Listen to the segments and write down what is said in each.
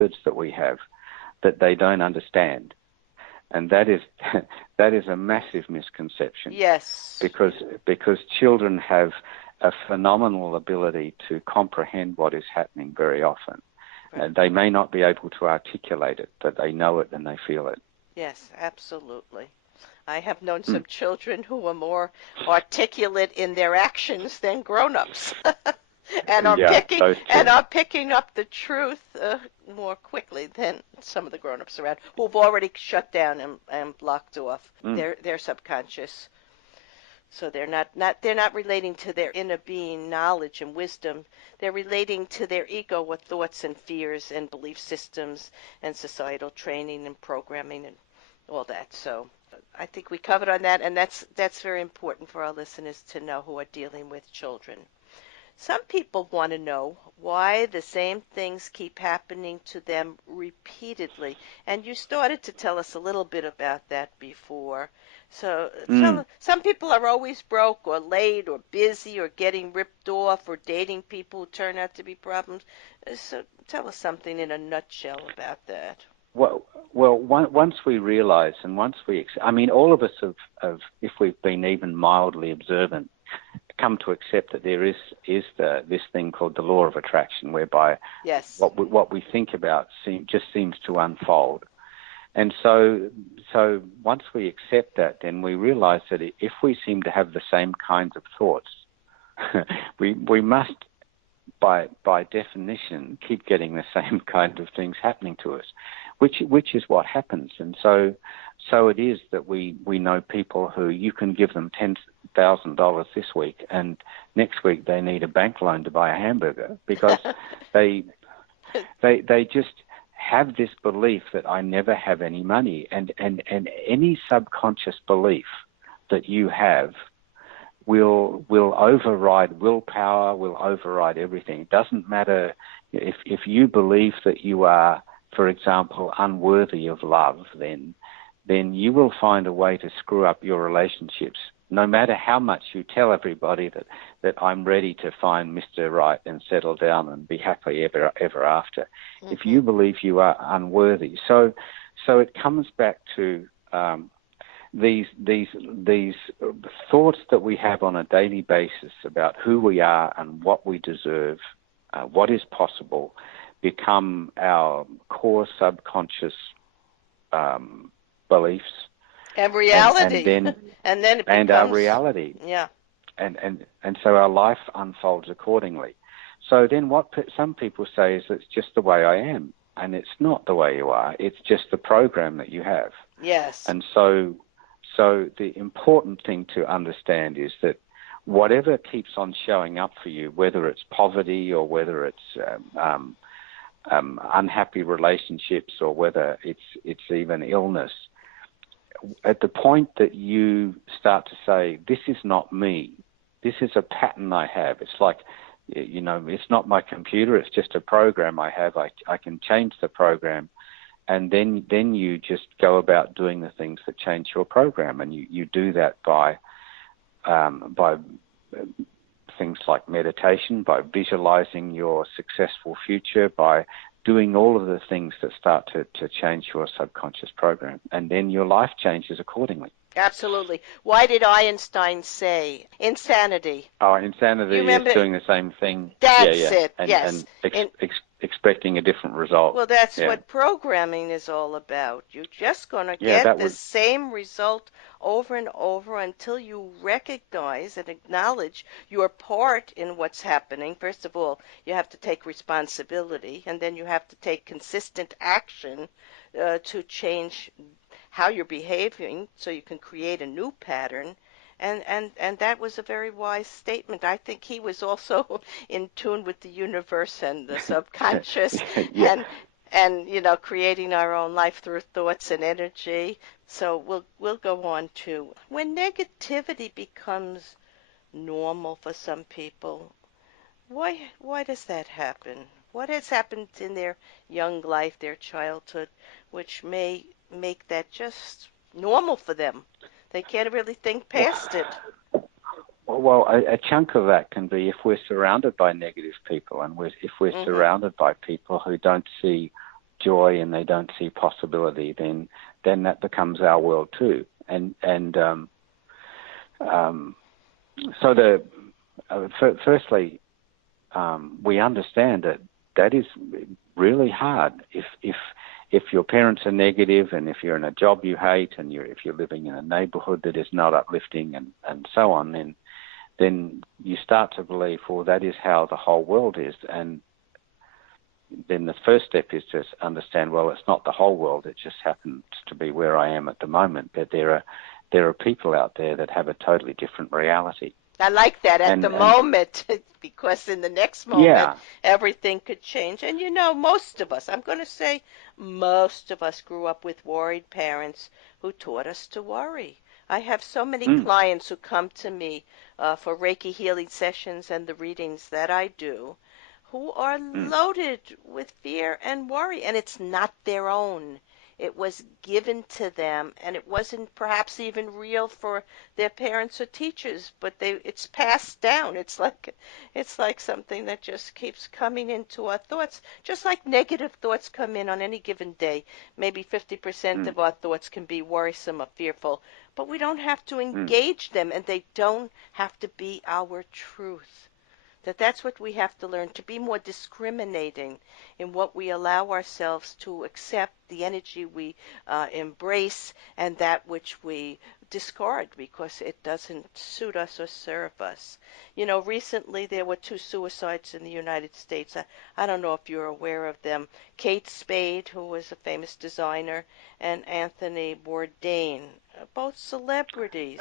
words that we have that they don't understand. And that is a massive misconception. Yes. Because children have a phenomenal ability to comprehend what is happening very often. Right. And they may not be able to articulate it, but they know it and they feel it. Yes, absolutely. I have known some children who are more articulate in their actions than grown-ups. and are picking up the truth more quickly than some of the grown-ups around who've already shut down and blocked off their subconscious. So they're not relating to their inner being knowledge and wisdom. They're relating to their ego with thoughts and fears and belief systems and societal training and programming and all that. So I think we covered on that, and that's very important for our listeners to know who are dealing with children. Some people want to know why the same things keep happening to them repeatedly. And you started to tell us a little bit about that before. So some people are always broke or late or busy or getting ripped off or dating people who turn out to be problems. So tell us something in a nutshell about that. Well, once we realize and once all of us have, if we've been even mildly observant, come to accept that there is this thing called the law of attraction, whereby what we think about just seems to unfold. And so once we accept that, then we realize that if we seem to have the same kinds of thoughts, we must, by definition, keep getting the same kind of things happening to us, which is what happens. And so it is that we know people who you can give them $10,000 this week, and next week they need a bank loan to buy a hamburger because they just have this belief that I never have any money, and any subconscious belief that you have will override willpower, will override everything. It doesn't matter if you believe that you are, for example, unworthy of love, then you will find a way to screw up your relationships. No matter how much you tell everybody that I'm ready to find Mr. Right and settle down and be happy ever after, if you believe you are unworthy. So it comes back to these thoughts that we have on a daily basis about who we are and what we deserve, what is possible, become our core subconscious beliefs and reality, and then it becomes our reality. Yeah, and so our life unfolds accordingly. So then, what some people say is it's just the way I am, and it's not the way you are. It's just the program that you have. Yes. And so the important thing to understand is that whatever keeps on showing up for you, whether it's poverty or whether it's unhappy relationships or whether it's even illness, at the point that you start to say, this is not me, this is a pattern I have, it's like, it's not my computer, it's just a program I have, I can change the program, and then you just go about doing the things that change your program, and you do that by things like meditation, by visualizing your successful future, by doing all of the things that start to change your subconscious program, and then your life changes accordingly. Absolutely. Why did Einstein say insanity? Oh, insanity is doing the same thing. That's it, yes. And expecting a different result. Well, that's what programming is all about. You're just going to get the same result over and over until you recognize and acknowledge your part in what's happening. First of all, you have to take responsibility, and then you have to take consistent action to change how you're behaving so you can create a new pattern. And that was a very wise statement. I think he was also in tune with the universe and the subconscious and creating our own life through thoughts and energy. So we'll go on to when negativity becomes normal for some people. Why does that happen? What has happened in their young life, their childhood, which may make that just normal for them? They can't really think past it. Well, a chunk of that can be if we're surrounded by negative people, and if we're surrounded by people who don't see joy and they don't see possibility, then that becomes our world too. So firstly, we understand that is really hard. If your parents are negative, and if you're in a job you hate, and if you're living in a neighborhood that is not uplifting, and so on, then you start to believe, well, that is how the whole world is. And then the first step is to understand, well, it's not the whole world. It just happens to be where I am at the moment. But there are people out there that have a totally different reality. I like that, at the moment, because in the next moment, everything could change. And most of us, I'm going to say most of us grew up with worried parents who taught us to worry. I have so many clients who come to me for Reiki healing sessions and the readings that I do, who are loaded with fear and worry, and it's not their own. It was given to them, and it wasn't perhaps even real for their parents or teachers, but it's passed down. It's like something that just keeps coming into our thoughts, just like negative thoughts come in on any given day. Maybe 50% of our thoughts can be worrisome or fearful, but we don't have to engage them, and they don't have to be our truth. That's what we have to learn, to be more discriminating in what we allow ourselves to accept, the energy we embrace, and that which we discard because it doesn't suit us or serve us. Recently there were 2 suicides in the United States. I don't know if you're aware of them. Kate Spade, who was a famous designer, and Anthony Bourdain, both celebrities.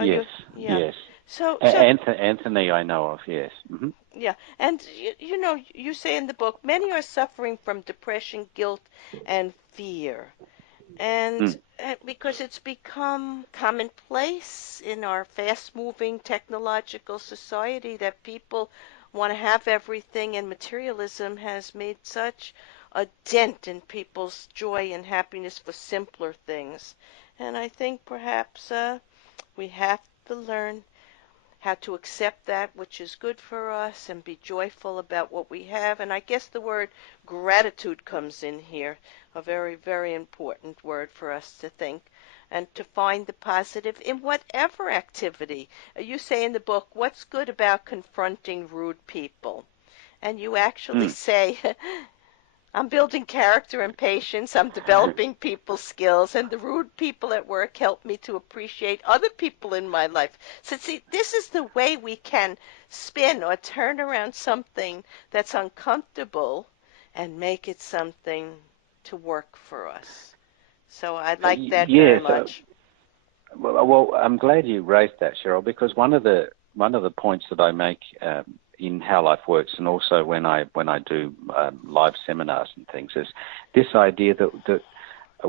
Yes. So Anthony, I know of, yes. Mm-hmm. Yeah, and you say in the book, many are suffering from depression, guilt, and fear, and because it's become commonplace in our fast-moving technological society that people want to have everything, and materialism has made such a dent in people's joy and happiness for simpler things. And I think perhaps we have to learn how to accept that which is good for us and be joyful about what we have. And I guess the word gratitude comes in here, a very, very important word for us to think, and to find the positive in whatever activity. You say in the book, what's good about confronting rude people? And you actually say, I'm building character and patience. I'm developing people skills, and the rude people at work help me to appreciate other people in my life. So see, this is the way we can spin or turn around something that's uncomfortable and make it something to work for us. So I like that very much. Well, I'm glad you raised that, Sheryl, because one of the points that I make in How Life Works, and also when I do live seminars and things, is this idea that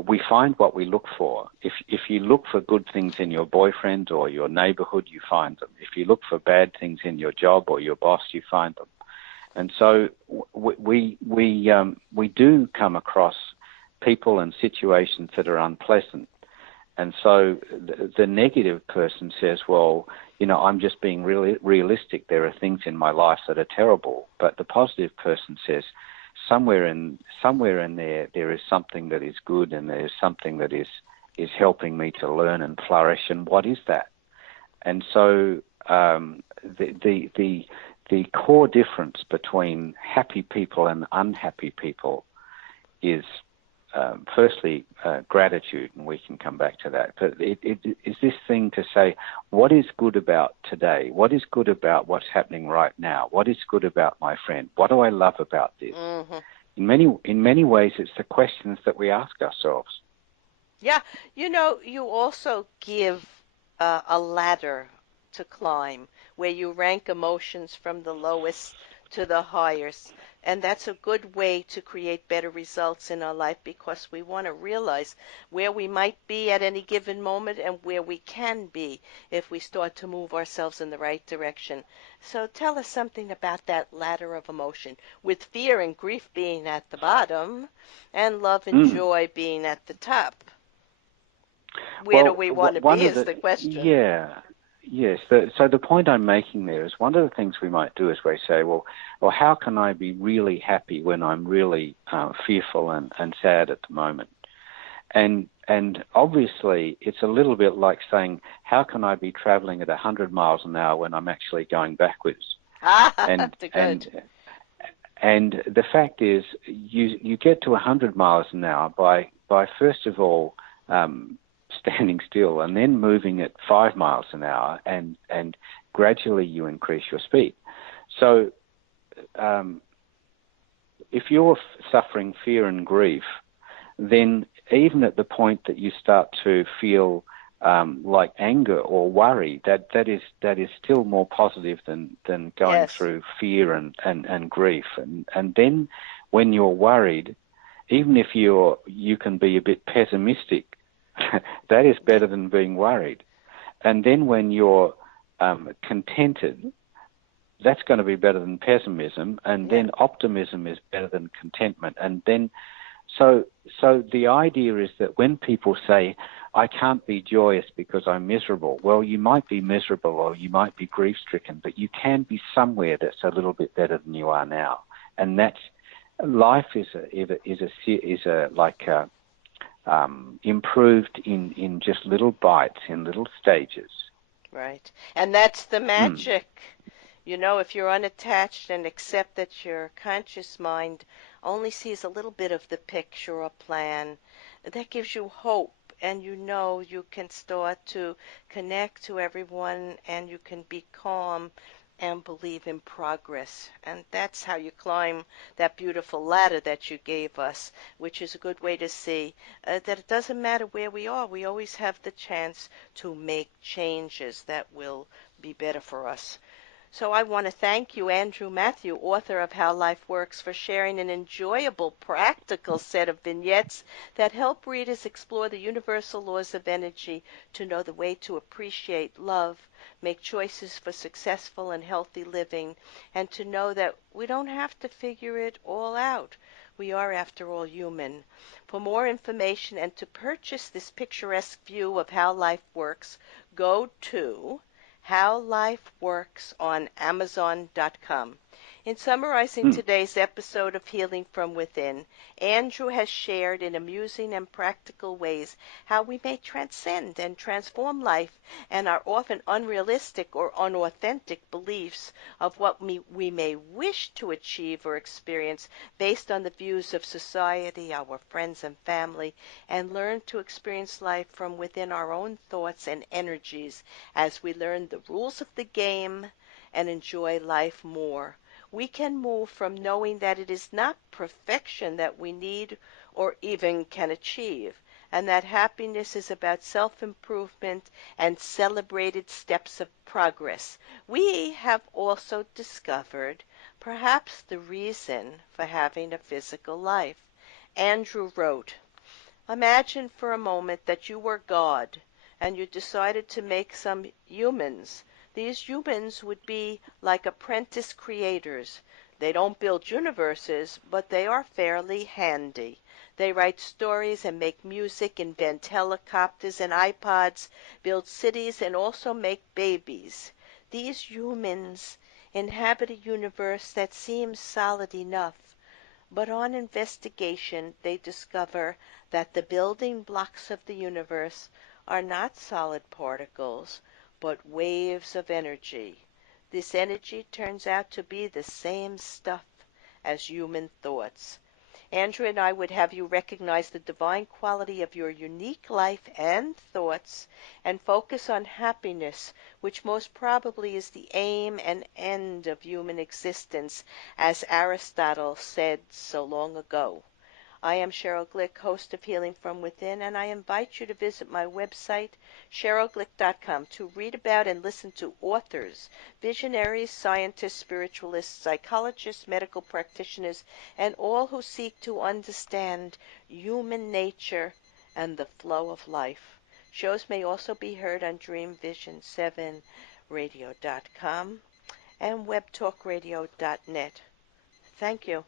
we find what we look for. If you look for good things in your boyfriend or your neighborhood, you find them. If you look for bad things in your job or your boss, you find them. And so we do come across people and situations that are unpleasant. And so the negative person says, well, I'm just being really realistic. There are things in my life that are terrible. But the positive person says, somewhere in there is something that is good, and there is something that is helping me to learn and flourish. And what is that? And so the core difference between happy people and unhappy people is firstly, gratitude, and we can come back to that. But it is this thing to say, what is good about today? What is good about what's happening right now? What is good about my friend? What do I love about this? Mm-hmm. In many ways, it's the questions that we ask ourselves. Yeah, you also give a ladder to climb where you rank emotions from the lowest to the highest. And that's a good way to create better results in our life, because we want to realize where we might be at any given moment and where we can be if we start to move ourselves in the right direction. So tell us something about that ladder of emotion, with fear and grief being at the bottom and love and joy being at the top. Where do we want to be is the question. Yeah. Yes. So the point I'm making there is one of the things we might do is we say, well, how can I be really happy when I'm really fearful and sad at the moment? And obviously, it's a little bit like saying, how can I be traveling at 100 miles an hour when I'm actually going backwards? And the fact is, you get to 100 miles an hour by first of all standing still and then moving at 5 miles an hour, and gradually you increase your speed. So if you're suffering fear and grief, then even at the point that you start to feel like anger or worry, that is still more positive than going through fear and grief. And then when you're worried, even if you can be a bit pessimistic, that is better than being worried. And then when you're contented, that's going to be better than pessimism. And then optimism is better than contentment. And then so the idea is that when people say, I can't be joyous because I'm miserable, well, you might be miserable or you might be grief-stricken, but you can be somewhere that's a little bit better than you are now. And that's life is improved in just little bites, in little stages. Right. And that's the magic. You know, if you're unattached and accept that your conscious mind only sees a little bit of the picture or plan, that gives you hope, and you know you can start to connect to everyone and you can be calm and believe in progress. And that's how you climb that beautiful ladder that you gave us, which is a good way to see that it doesn't matter where we are. We always have the chance to make changes that will be better for us. So I want to thank you, Andrew Matthew, author of How Life Works, for sharing an enjoyable, practical set of vignettes that help readers explore the universal laws of energy to know the way to appreciate love, make choices for successful and healthy living, and to know that we don't have to figure it all out. We are, after all, human. For more information and to purchase this picturesque view of how life works, go to How Life Works on Amazon.com. In summarizing today's episode of Healing from Within, Andrew has shared in amusing and practical ways how we may transcend and transform life and our often unrealistic or unauthentic beliefs of what we may wish to achieve or experience based on the views of society, our friends and family, and learn to experience life from within our own thoughts and energies as we learn the rules of the game and enjoy life more. We can move from knowing that it is not perfection that we need or even can achieve, and that happiness is about self-improvement and celebrated steps of progress. We have also discovered perhaps the reason for having a physical life. Andrew wrote, imagine for a moment that you were God and you decided to make some humans. These humans would be like apprentice creators. They don't build universes, but they are fairly handy. They write stories and make music, invent helicopters and iPods, build cities, and also make babies. These humans inhabit a universe that seems solid enough, but on investigation they discover that the building blocks of the universe are not solid particles, but waves of energy. This energy turns out to be the same stuff as human thoughts. Andrew and I would have you recognize the divine quality of your unique life and thoughts and focus on happiness, which most probably is the aim and end of human existence, as Aristotle said so long ago. I am Sheryl Glick, host of Healing from Within, and I invite you to visit my website, SherylGlick.com, to read about and listen to authors, visionaries, scientists, spiritualists, psychologists, medical practitioners, and all who seek to understand human nature and the flow of life. Shows may also be heard on Dreamvisions7radio.com and webtalkradio.net. Thank you.